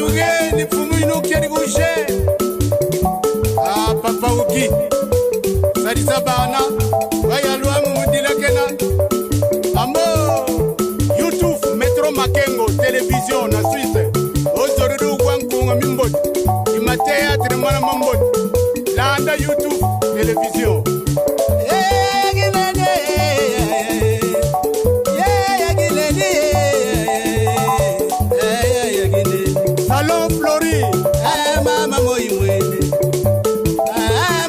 Suge ni fumu inuki ya nigushe. Papa uki. Sarisa bana. Waya luamu mudila kena. Ambo. YouTube, Metro Makengo, télévision na Suisse. Ozorudu wankunga mimbot. Imatea tremana mambot. Landa YouTube, télévision. Salon Flori. Mama moimwene.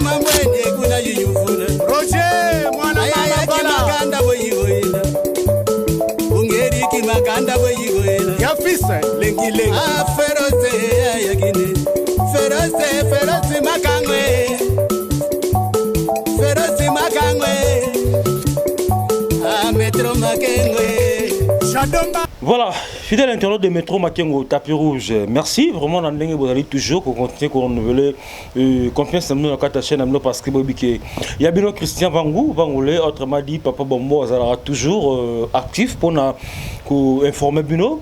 Mama mwene kuna yuyufuna. Roger, mwana mama bala. Makanda boyigoina. Ungeri ki makanda boyigoina. Yafisa lengi lengi. Feroze yagine. Feroze makangwe. Feroze makangwe. Metro Makengwe. Chadomba. Voilà, fidèle internaute de Métro Makengo, tapis rouge. Merci, vraiment, vous allez toujours pour continuer qu'on renouveler confiance dans notre chaîne parce que il y a bien Christian Vangoulé, autrement dit, Papa Bombo, sera toujours actif pour informer Bino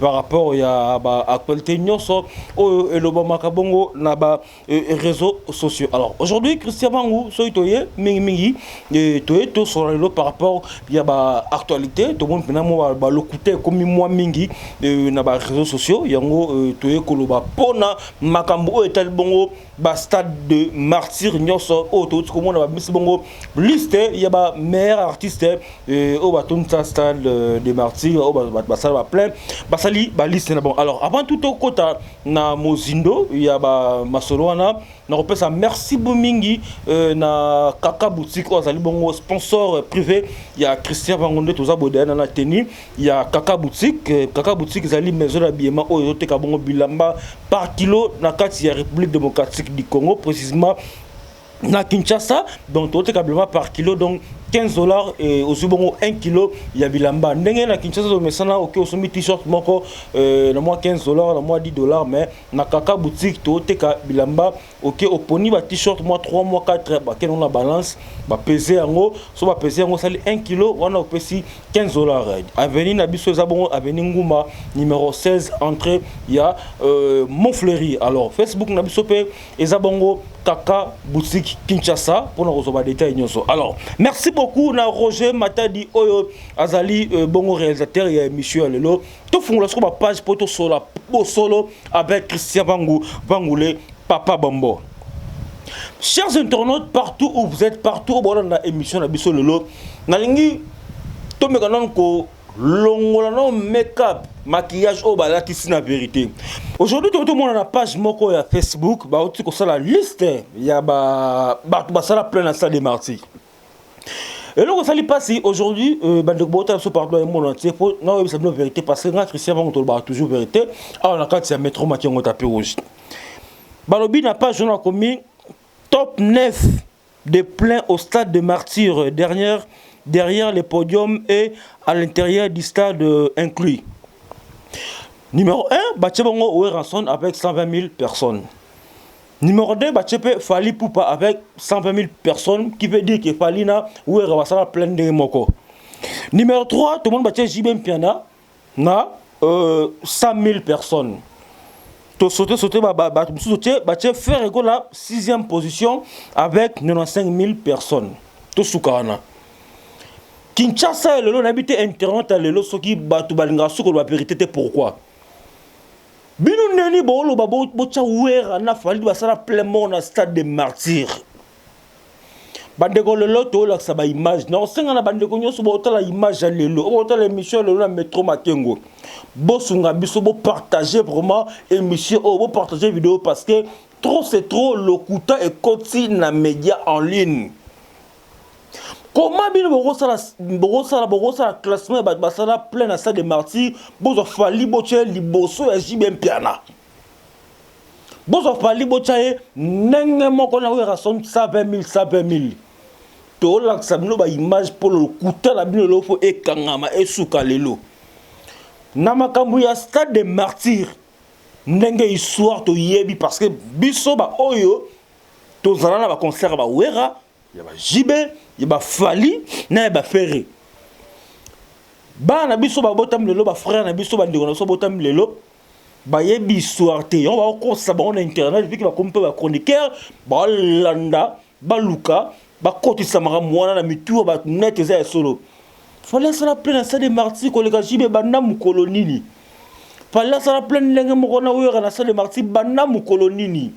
par rapport à l'actualité et l'Obama Kabongo dans les réseaux sociaux. Alors, aujourd'hui, Christian Vangou, soyez mingi, tout sur par rapport à l'actualité, tout le monde peut l'écouter comme moi mingi na ba réseaux sociaux yango toye koloba pona makambo etal bongo ba stade de martyr nyoso o to ko mona ba bis bongo liste ya ba meilleur artiste o ba tonta stade de martyr o ba sala ba plein ba sali ba liste na bon. Alors avant tout au kota na mozindo ya ba masoloana na repesa merci bomingi na Kaka boutique o zali bongo sponsor privé ya Christian Vangonde toza bodena na teni ya Kaka boutique zali maison d'habillement o yote ka bongo bilamba par kilo na kati ya République démocratique du Congo, précisément na Kinshasa. Donc tote ka bilamba par kilo, donc $15 et aussi bon 1 kilo ya bilamba ndenge na Kinshasa zo mesana OK osomi t-shirt moko na moi $15 na moi $10, mais na Kaka boutique tote ka bilamba OK oponi ba t-shirt moi 3 mois 4 ba kenon na balance ba peser yango so ba peser yango sali 1 kilo wana opesi $15. Avenue na biso za bon avenue Nguma numéro 16 entrée ya Montfleury. Alors Facebook na biso pe eza bongo Kaka boutique Kinshasa pour nous recevoir des détails nyonso. Alors merci beaucoup na Roger Matadi oyo azali bongo réalisateur et émission lelo to fungula sur ma page poto solo avec Christian Vangoulé Papa Bombo. Chers internautes partout où vous êtes, partout où dans la émission na biso lelo nalingi to mekanon ko longola no make-up maquillage au balatisi na vérité. Aujourd'hui tout le monde a la page moko ya Facebook ba oti ko sala liste ya ba sala plein na salle des martyrs. Et donc ça lui passe aujourd'hui bande bota so partout dans le monde entier pour non c'est la vérité parce que grand Christian va on toujours vérité. Alors la carte c'est Métro Makengo tapis rouge. Balobi n'a pas journal commis top 9 de plein au stade de martyrs derrière les podiums et à l'intérieur du stade inclus. Numéro 1, Batchebongo Oueranson avec 120 000 personnes. Numéro 2, Batchepe Fali Poupa avec 120 000 personnes, qui veut dire que Falina Oueranson plein de moko. Numéro 3, tout le monde Batche Jibem Piana na 100 000 personnes. To sauter Batche faire la 6e position avec 95 000 personnes. To Soukana. Kinshasa lelo n'habite internet lelo soki batu balinga suko la vérité pourquoi bino neni bolo babo bocha wera na fali basala plein monde na stade de martyrs bandeko lelo to la sa ba image na senga na bandeko nyoso bota la image lelo bota la émission lelo na Métro Makengo bosunga biso bo partager vraiment émission bo partager vidéo parce que trop c'est trop le kuta et koti na média en ligne. Comment bien le classement basala plein à ça de martyrs bozo fali boche liboso ya jibem piana bozo fali boche nenge moko na wera son 120 000 to la sabino ba image pour le kuta la bino lofo e kangama e suka lelo na makambu ya stade de martyrs nenge histoire to yebi parce que biso ba oyo to zalana ba concert ba wera ya ba jibe ya ba fali na ya ba ferré ba na biso ba botam lelo ba frère na biso ba ndeko na so botam lelo bayebi histoire te on va ko ça on internet puis va comme peu chroniqueur ba landa ba luka ba kotisa mwana na mitu ba net za solo fallait ça la pleine ça des martyrs ko le gajibe banda mu kolonini fallait ça la pleine lenge mo na wera na ça des martyrs banda mu kolonini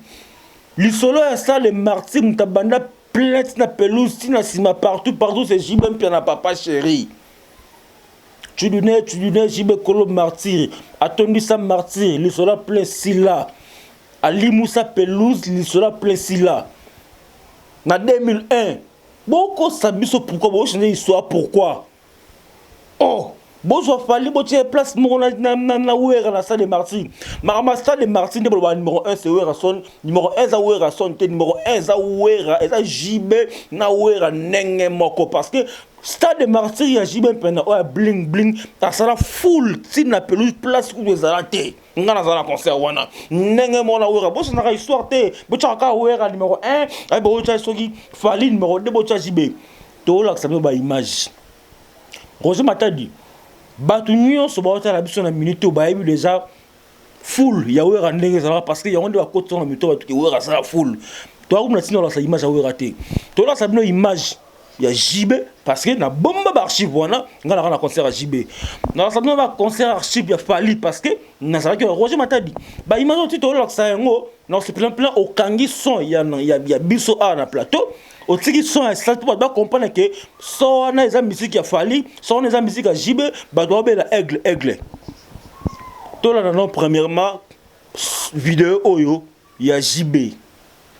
lisolo ya ça les martyrs mutabanda plainte na pelouse tina sima partout c'est jibe mpia na papa chéri tu donnais jibe kolo martyr attendu ça martyr lisolo plein sila ali musa pelouse lisolo plein sila na 2001 boko sabiso pourquoi bo changer histoire pourquoi oh bonjour fali bo tie place mo na wera na salle des martyrs ma salle des martyrs de numéro 1 c'est wera son numéro 1 za wera son numéro 1 za wera eza jibe na wera nenge moko parce que stade des martyrs ya jibe pena o bling bling ta sala full tina pelouse place où les arrêtés ngana za na concert wana nenge mo na wera bo na histoire te bo tshaka wera numéro 1 ay bo tshaka soki fali numéro 2 bo tshaka jibe to la ça ba image Roger Matadi batu nyonso baotala biso na minute bayebi déjà full ya wera ndenge ezalaka parce que yango nde bakotisa na minute batuki wera asala full toakumna ntina olakisa image ya wera te tolakisa bino image ya jibe parce que na bomba baarchive wana nga naka na concert ya jibe nalakisa bino baconcert archive ya fali parce que nazalaki ya Roger Matadi baimage oti tolakisa yango nakose plein okangi son ya biso awa na plateau otiki son ya sala pour ba comprendre que son wana eza musique ya fali son wana eza musique ya jibe bato babela aigle tolanda non premièrement vidéo oyo ya jibe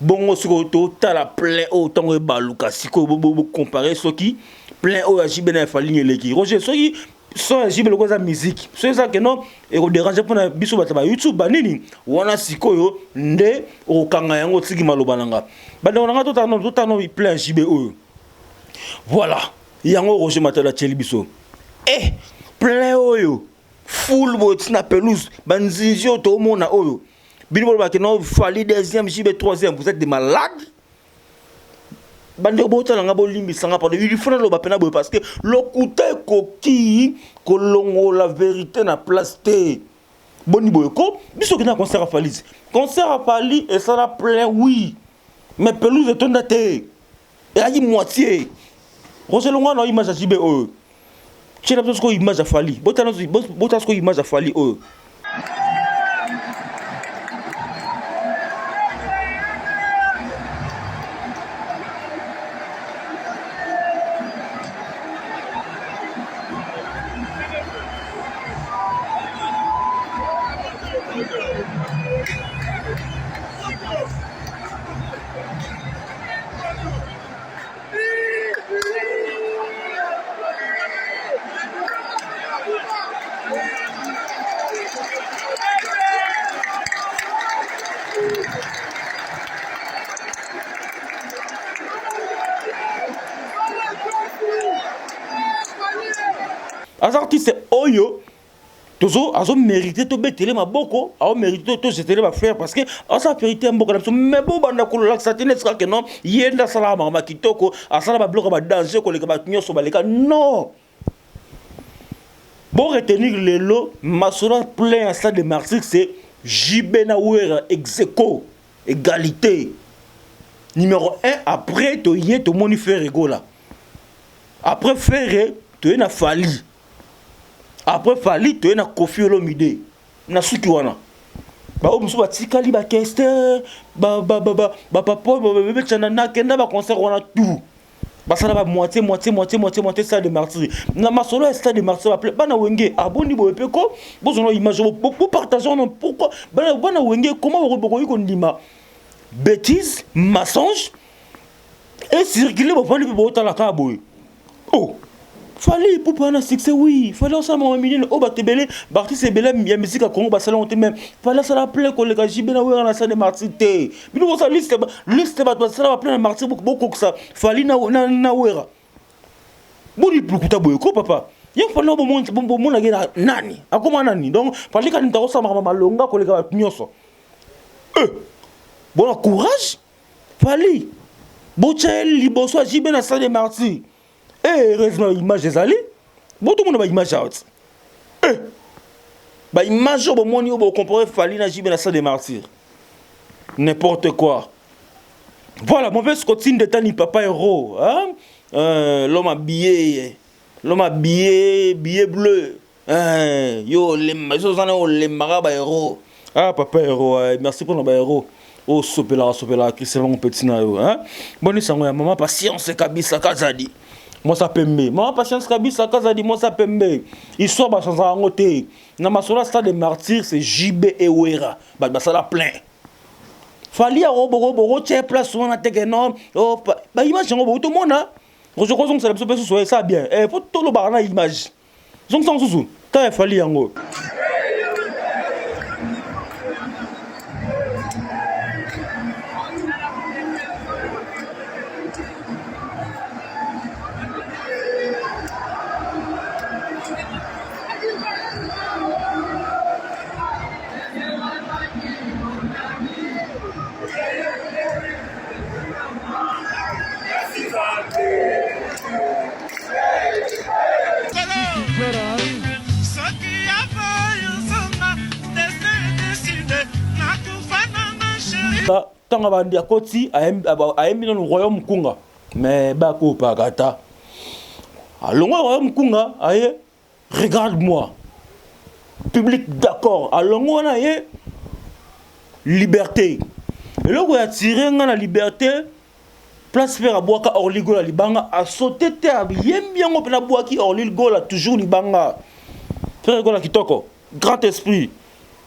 bongo siko totala plein oyo ntango ebaluka sikoyo bocompare soki plein oyo ya jibe na ya fali nyeleki Roger soki son ya jibe loko eza musique so eza ke non ekoderange mpona biso bato ba youtube banini wana sikoyo nde okokanga yango otiki maloba na nga bandeko na nga totano plein ya jibe oyo voilà yango Roger Matadi atieli biso plein oyo full boye tina pelouse banzinzi oyo toomona oyo bino bolobake non fali deuxième jibe troisième vous êtes des malades bandeko botala nga bolimbisanga pardon il faut naloba pena boye parce que lokuta ekoki kolongola vérité na place te boni boye ko biso okenda concert à fali esala plein oui mais pelouse etonda te eyaki moitié Roger longo na image ya jibe oyo tiena biso sikoyo image ya fali botala sikoyo image ya fali oyo les artistes oyo tozo azo mérité to betele maboko a mérité to jeter ba frère parce que asa vérité mboka na mais bo banda ko la satine ska que non yenda sala mama kitoko asala ba bloc ba danger ko le ba nyoso ba leka non bon retenir les lots masora plein à ça de martyrs c'est JB na wera execo égalité numéro 1 après to yé to moni faire rigola après faire to na fali après fali to na Koffi Olomide na suki wana ba o musu batikali ba keste papa bébé tchanana kenda ba concert wana tout basala ba moitié ça de martyrs na masolo ça de martyrs bana wenge aboni bo epeko bozono image bo partager non pourquoi bana wenge comment boko yiko ndima bêtise mensonge et circuler bo fali bo tala ka boy oh fallait pour prendre un succès oui fallait ça mon million au batebele parti c'est belé ya musique à Congo basala on te même fallait ça la plein collègue JB na wera na ça de martyrs te bino ça liste ba ça va plein de martyrs beaucoup que ça fallait na wera boni plukuta boy ko papa il fallait bon monde na nani akoma nani donc fallait ka nta ça mama malonga collègue ba nyoso bon courage fallait bochel liboso JB na ça de martyrs heureusement image ezali boto mona ba image out Bah image au monde où comparer Fali na Jibé na salle des martyrs. N'importe quoi. Voilà, mauvaise cotine de Tani Papa Héros, hein? L'homme habillé, billet bleu. Yo les marabas héros. Ah Papa Héros, merci pour le héros. Oh sopela Christian mon petit na yo, hein? Bonne sango ya maman patience kabisa kazadi. Moi ça pembe. Maman patience kabisa kazadi moi ça pembe. Histoire ba sans angote. Na masola stade des martyrs c'est JB Ewera. Ba ça la plein. Fali a robo tche place on a teke non. Oh ba image ngo tout monde hein. Je crois que ça peut se ça bien. Faut tout le barana image. Zong sans sous. Ta Fali yango. Tanga bandi a koti a emi dans le royaume Kunga mais bako pagata allons au royaume Kunga aye regarde-moi public d'accord allons on aye liberté et là où a tiré la liberté place faire à boaka orligo la libanga a sauté terre bien on peut la boaki orligo la toujours libanga faire gola kitoko grand esprit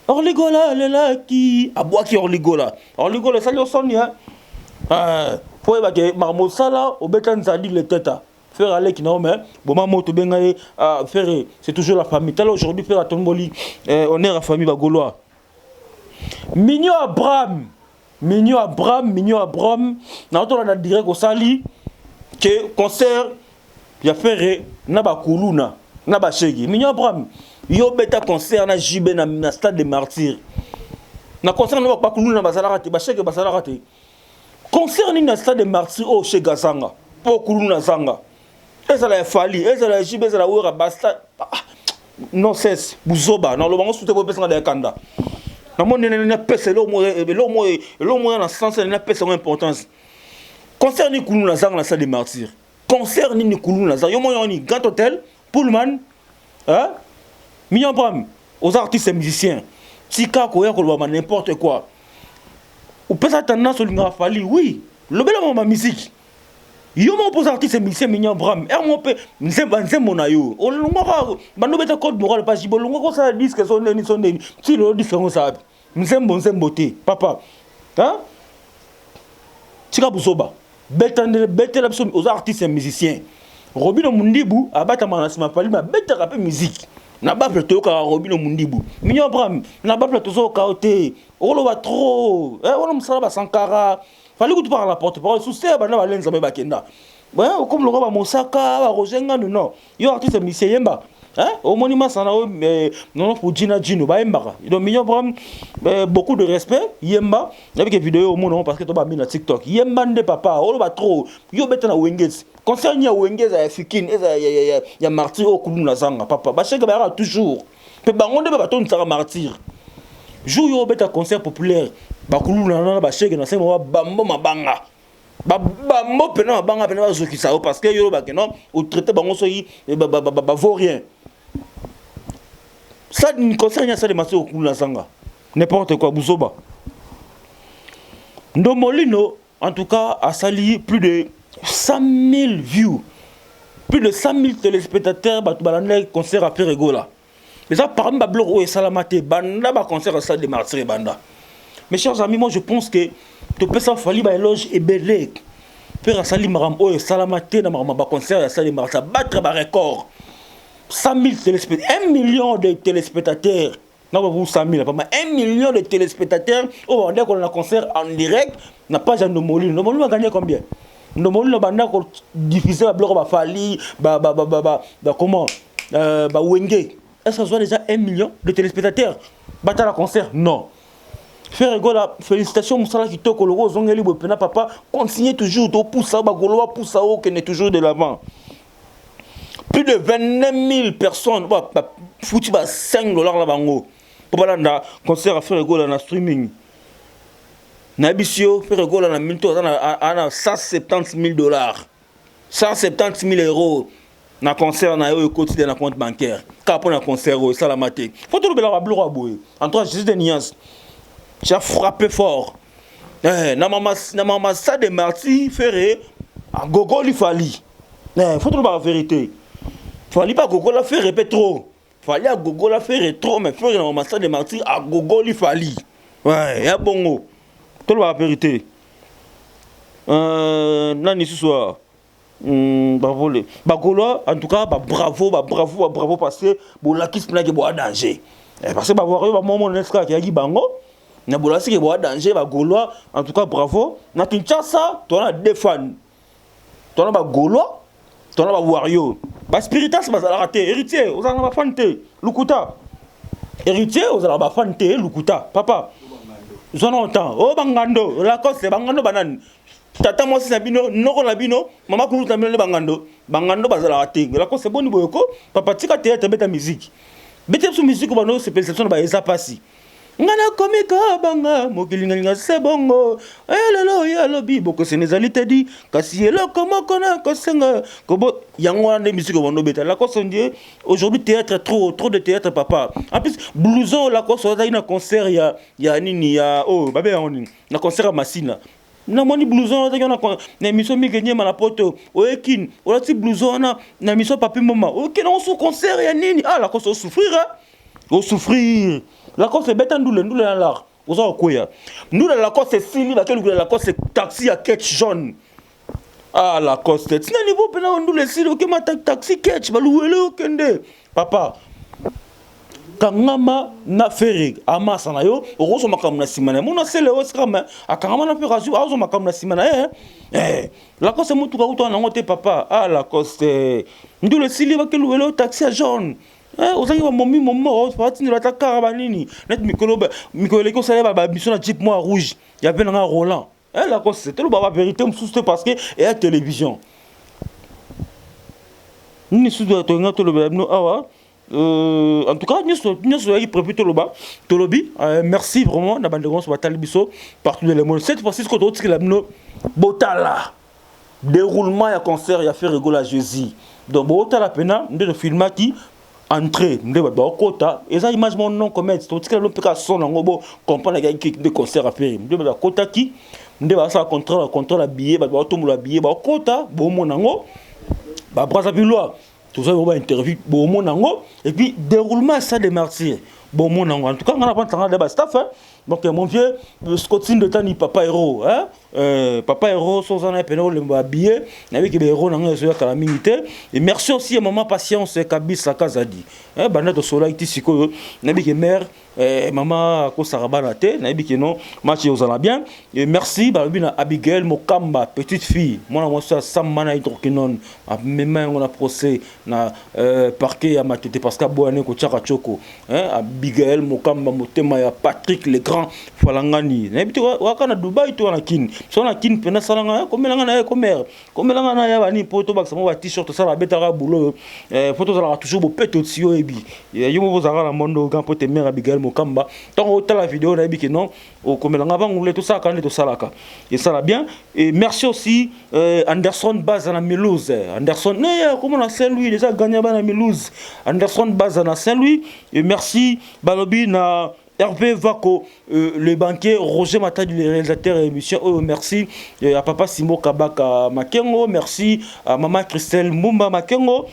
Orligola, là qui a bois qui Orligola. Orligola, ça lui sonne, hein. Faut que Marmosala, au bétan Zadi le teta. Faire aller qui n'a mais bon maman to bengaye faire c'est toujours la famille. Tel aujourd'hui faire à Tomboli on est la famille bagolois. Mignon Abraham. Na to na direct au sali que concert ya faire na ba kuluna na ba shegi. Mignon Abraham. Yo beta concert na JB na stade des martyrs. Na concert na ba kuluna na bazala raté ba shegi bazala raté. Concert ni na stade des martyrs au chez Gazanga. Pour kuluna zanga. Ezala Fali, ezala JB ezala wera basta. Non cesse buzoba na lo bango soute bo pesa na kanda. Na mon na pesa lo mo na sens na pesa importance. Concert ni kuluna zanga na stade des martyrs. Concert ni kuluna zanga yo mo ni Grand Hôtel Pullman hein Mignon Bram aux artistes et musiciens. Tika koya ko ba n'importe quoi. Ou peut ça tendance au linga Fali oui, le bel ma musique. Yo mon pose artiste et musicien Mignon Bram. Mon pe nzembo na yo. O longo ba no beta code moral pas jibo longo ko ça disque son neni. Si le différence ça. Nzembo te papa. Hein? Tika busoba. Beta aux artistes et musiciens. Robino Mundibu abata manasima Fali ma beta rapper musique. Na ba plateau ka Robino Mundibu. Mignon Bram na ba plateau so ka ote. Olo ba trop. On msala ba Sankara. Fallait que tu parles à la porte-parole. Sous ça, bah, na lenza me bakenda. Ouais, comme le roi Mosaka, Rosenga, non. Yo artiste musicien yemba. Hein? Au monument ça na non pour Gina Gino ba yemba. Donc Mignon Bram beaucoup de respect yemba. Avec des vidéos au monde parce que tu vas mis na TikTok. Yemba de papa, olo ba trop. Yo beta na Wengez. Concert ya Wengez ya Fikin, ya martyr au kuluna zanga papa. Ba cheka ba toujours. Pe bangonde ba ton sera martyr. Jour yo beta concert populaire. Bakuluna na ba cheka na sema bambo mabanga. Bambo pena mabanga pena ba zoki sao parce que yo ba kenon au traité bango so yi ba vaut rien. Ça ni concert ya ça de martyr au kuluna zanga. N'importe quoi buzoba. Ndomolino en tout cas a sali plus de 100 000 views, plus de 100 000 téléspectateurs, le concert à Pérégola. Mais ça, par exemple, Bloro et Salamate, Banda, concert à Salle des Martyrs Banda. Mes chers amis, moi je pense que tu peux s'en faire un éloge et belé. Faire à Salle Maram, oh, Salamate, dans un concert à Salle des Martyrs, battre un record. 100 000 téléspectateurs, 1 million de téléspectateurs. Non, vous 100 000, 1 million de téléspectateurs. Oh, on a un concert en direct, n'a pas Jean de Molino. Nous va gagner combien? Nous avons diffusé à Bloro Fali, comment Wenge. Est-ce que ça soit déjà 1 million de téléspectateurs? Battre la concert? Non. Faire la félicitations, Moussala qui toque le rose, Zongeli Bopena, papa, continuez toujours, pousse à Bagoloa, pousse à eau, qui est toujours de l'avant. Plus de 29 000 personnes, foutu ba 5 dollars la bango pour balanda concert à faire rigolo na streaming na bisio faire rigolo na minto ana 170 000 dollars 170 000 euros na concert na yo quotidien na compte bancaire ka pour na concert au salamate faut tout le bela bleu boy en toi juste des nuances j'ai frappé fort na mama ça de marty faire à gogo li fali faut tout la vérité fallait pas gogo la faire répéter trop fallait à gogo la faire trop mais faire na mama ça de marty à gogo li fali ouais ya bongo tout la vérité nani ce soir bravo bagolo en tout cas bravo parce que bolakis pena ke bo danger parce que ba voir yo ba moment neska ki yaki bango na bolasi ke bo danger bagolo en tout cas bravo na Kinshasa to na deux fans to na bagolo to na ba wario ba spiritas ba za raté héritier aux na ba fante lukuta héritier aux na ba fante lukuta papa zona autant oh bangando la cause bangando banane tata moi c'est bino noko na bino mama kulu ta mele bangando bazala te la ko c'est boni boyoko papa tika théâtre beta musique beta su musique bano c'est perception ba eza pasi ngana komika banga mokilinga c'est bongo elelo ya lobi boko senezali te di kasi eloko moko na ko senga ko bo yango na musique bano beta la ko sondie aujourd'hui théâtre trop de théâtre papa en plus blouson la ko so na concert ya nini ya oh babe on na concert à Massina na moni blouson na émission migenye na poto oekin o lati blouson na émission papi mama OK on sous concert ya nini ah la cause au souffrir la cause c'est bête ndule na l'art oza okoya ndule la cause c'est sili ba kelu la cause c'est taxi à ketch jaune ah la cause c'est na niveau pena ndule sili OK ma taxi ketch baluwele okende papa kangama na feri amasa na yo okoso makamu na simana mona sele oskama akangama na feri azu azo makamu na simana la cause mutu ka uto na ngote papa ah la cause ndule sili ba kelu welo taxi à jaune ozangi ba momo fati ndila ta karaba nini net mikolo ko sale ba mission na jeep moi rouge ya pe na Roland la cause c'était le baba vérité msuste parce que et à télévision ni sudo to ngato le no awa en tout cas nous sommes prévu tout le lobby merci vraiment na bande gonso batali biso partout dans le monde cette fois-ci ce que d'autres la no botala déroulement ya concert ya fait rigolo à Jésus donc botala pena de filma qui entrée de ba kota et ça image mon non commet tout que le peka son ngobo comprendre ga qui de concert à faire de ba kota qui de ba ça contrôle billet ba to mo la billet ba kota bo mo nango ba braza biloa tout ça on va interview bon mon nango et puis déroulement ça des martyrs bon mon nango en tout cas on a pas entendu de staff donc mon vieux Scotine de Tani papa héros papa héros sans en appel le habillé avec les héros nango sur la minute et merci aussi à maman patience kabisa kazadi bana de soleil tisiko nabi que mère maman ko sarabana te nabi que non match aux ala bien et merci balbina Abigail Mokamba petite fille moi ça samana hydroquinone même on a procès na parquet à matete parce que boane ko tchaka choko Abigail Mokamba motema ya Patrick le grand falangani nabi to wakana Dubai to na kin so na kin pena salanga komelanga na komelanga na ya bani poto baksa mo ba t-shirt ça la betara boulot photo ça la toujours beau peto tio ebi yo mo zara la mondo grand pote mère Abigail Mokamba donc au la vidéo na ebi que non au komelanga bangule tout ça quand tout ça là et ça va bien et merci aussi Anderson Bazana Melouse Anderson comment on a Saint-Louis déjà gagné bana Melouse Anderson Bazana Saint-Louis et merci Balobi na Hervé Vako, le banquier Roger Matadi, le réalisateur et émission. Merci à papa Simo Kabaka Makengo. Merci à maman Christelle Mumba Makengo.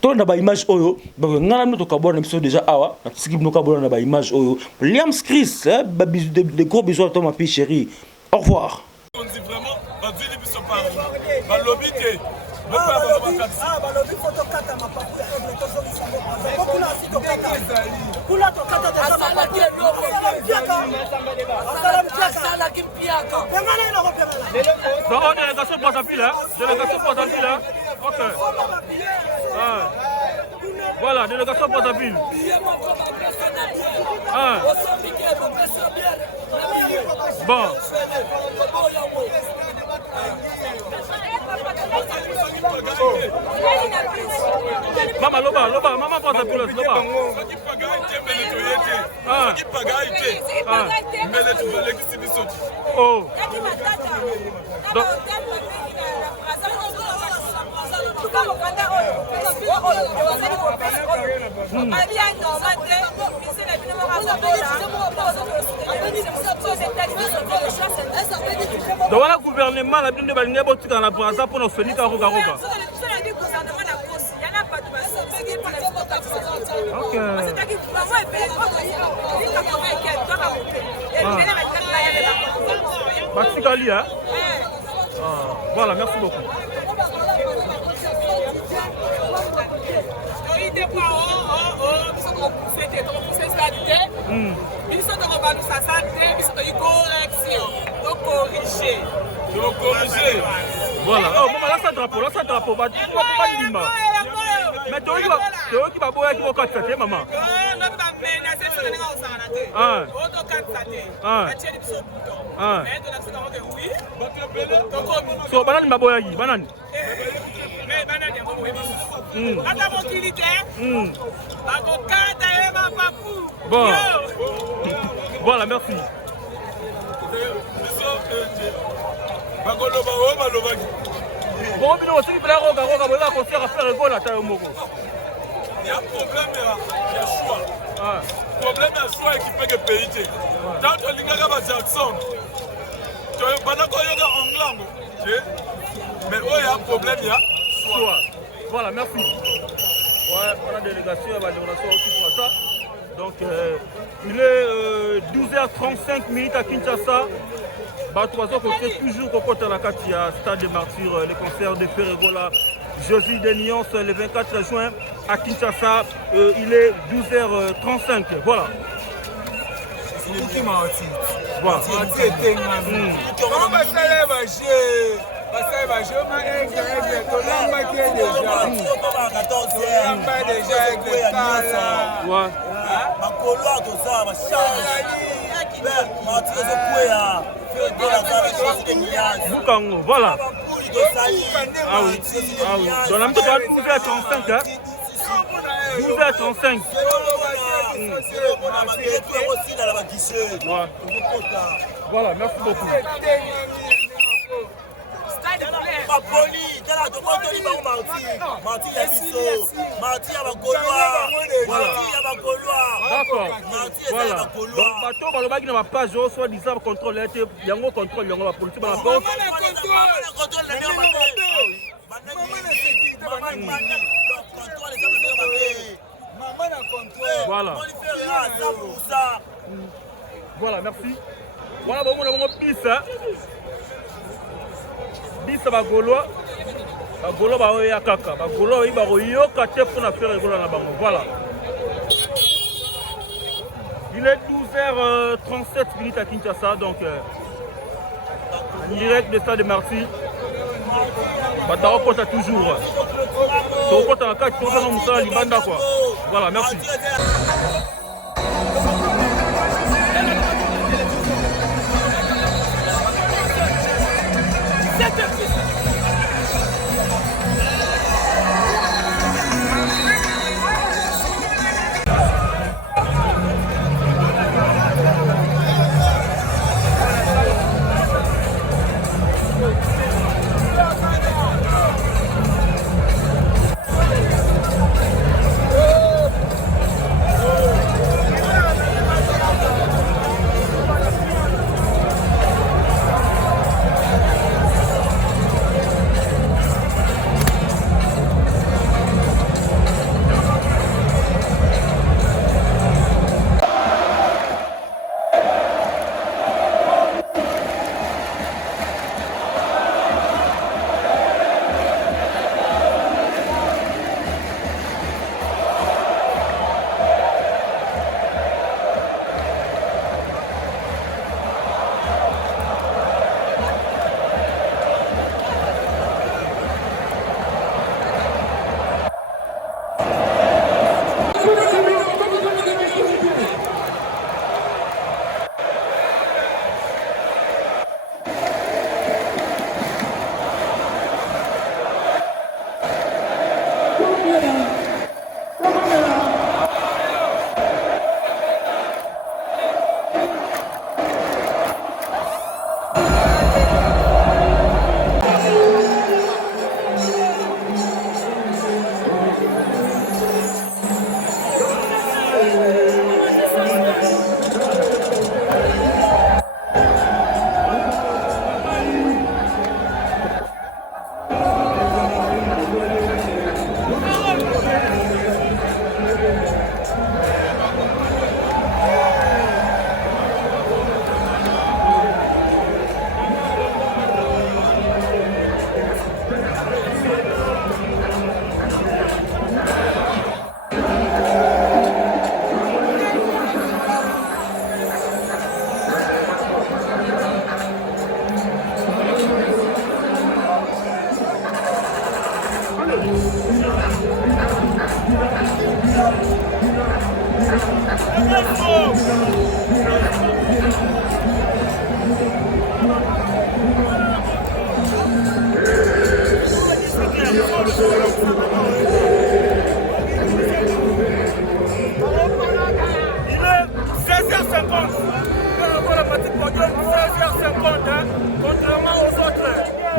Tout le monde image oyo. Nous avons émission déjà awa. Nous avons image oyo. Liam Chris, de gros bisous à toi ma fille chérie. Au revoir. On dit vraiment, ma vie n'est pas voilà, délégation Brazzaville. Bon. Maman, loba, maman, Tapirous là-bas. Ah. Oh. Donc, donc voilà, gouvernement la binde balinga botika na Brazza pour nous finir karoga roga. OK. Batikali hein. Voilà, merci beaucoup. Voilà. Oh, maman, là, ça drapeau, pas de lima. Mais tu qui va boire qui va casser, maman. Ah. So, banane maboya yi, banane. Bon. Voilà, merci. Bon, mais aussi, il faut la concert à faire rigole à taille moko. Il y a un problème, il y a choix. Le problème, il y a choix qui fait que le pays. Tant que les gars va Jackson, tu as pas d'accord en anglais. Mais il y a un problème, il y a choix. Voilà, merci. Ouais, on a délégation, il y a une délégation aussi pour ça. Donc, il est 12h35 à Kinshasa. C'est toujours au côté de la Katia, Stade des Martyrs, les concerts de Ferregola, Josie des Nyons, le 24 juin à Kinshasa. Il est 12h35. Voilà. Voilà. Boukango, voilà. Ah oui, ah oui. Dans la même temps, 12h35, hein. 12h35. Voilà, merci beaucoup. D'accord. Voilà. Donc, bateau, on va dire pas soit disant contrôle, il y a un contrôle, il y a la police, voilà. Voilà, merci. Voilà, bon, on a bis, hein. Bis à Bagolois. Bagolois, bah, oui, à Kaka. Bagolois, oui, bah, oui, au Kate pour la faire rigoler là-bas. Voilà. Il est 12h37 à Kinshasa, donc en direct de Stade de Marty. Bataro toujours. Donc, on a 4 personnes qui sont quoi. Voilà, merci.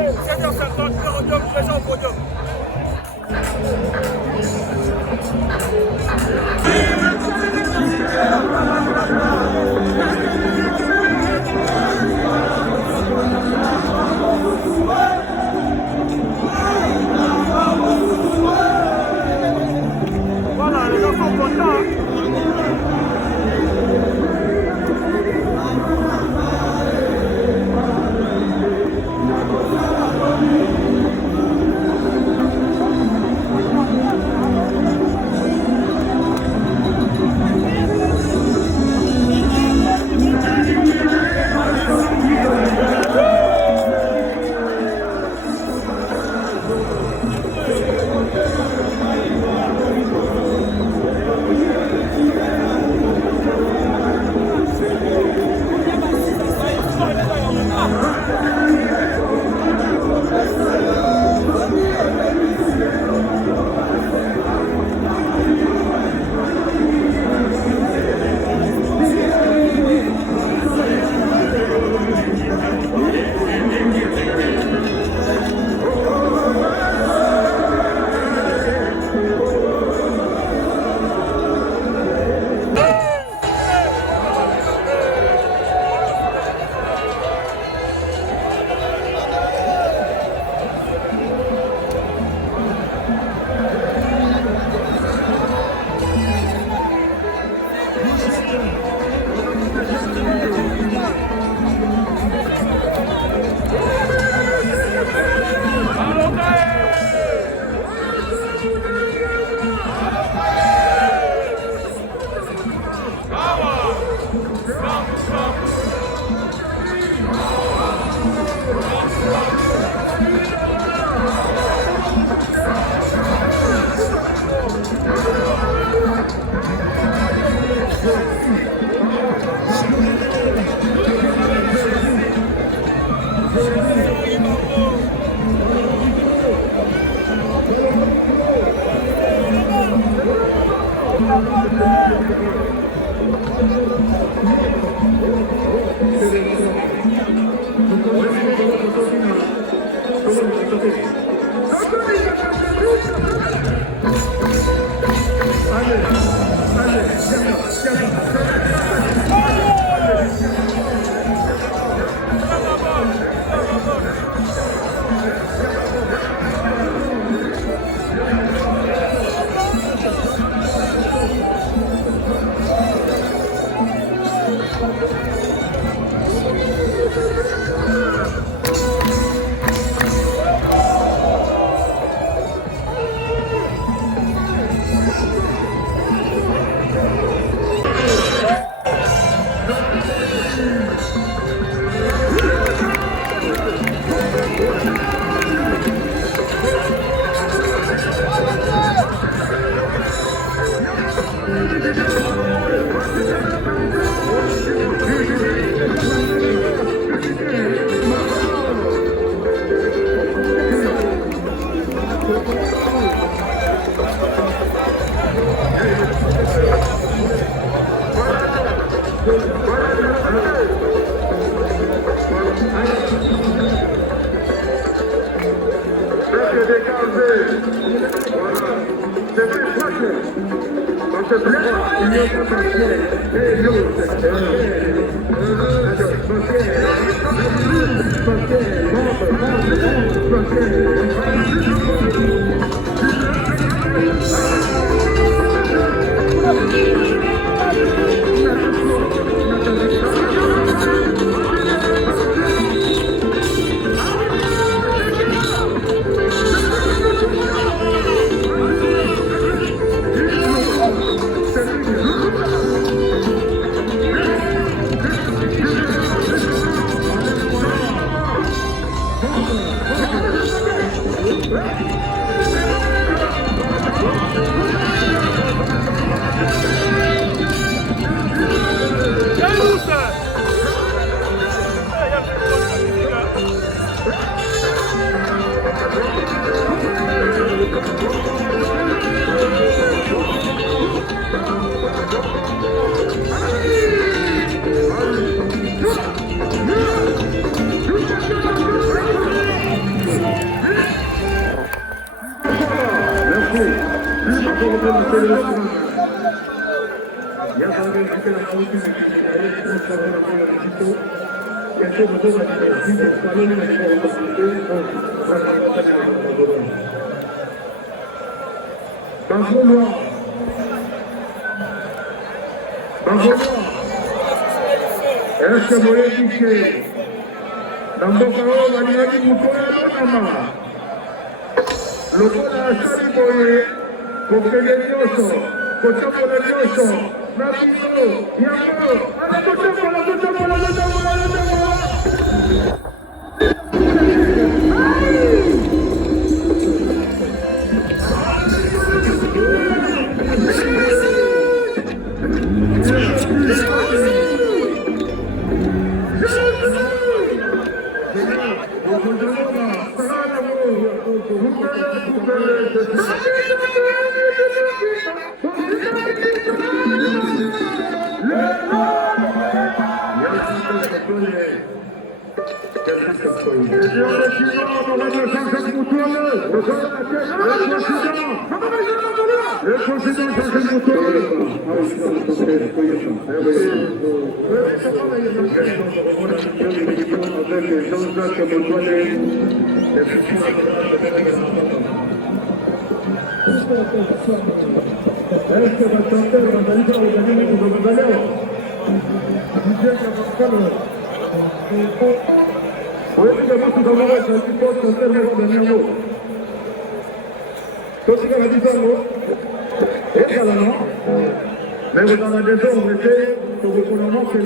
16h50, podium, présent au podium. Voilà, les enfants sont contents. Est-ce que vous voulez dire dans vos paroles, vous allez vous poser le bon à Saliboye, pour que les Yosso, pour que les Yosso, Nabino, Yamo, mais vous en avez besoin, vous mettez pour vous prononcer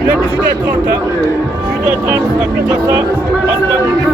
Il est 18h30, 18h30 à Kinshasa,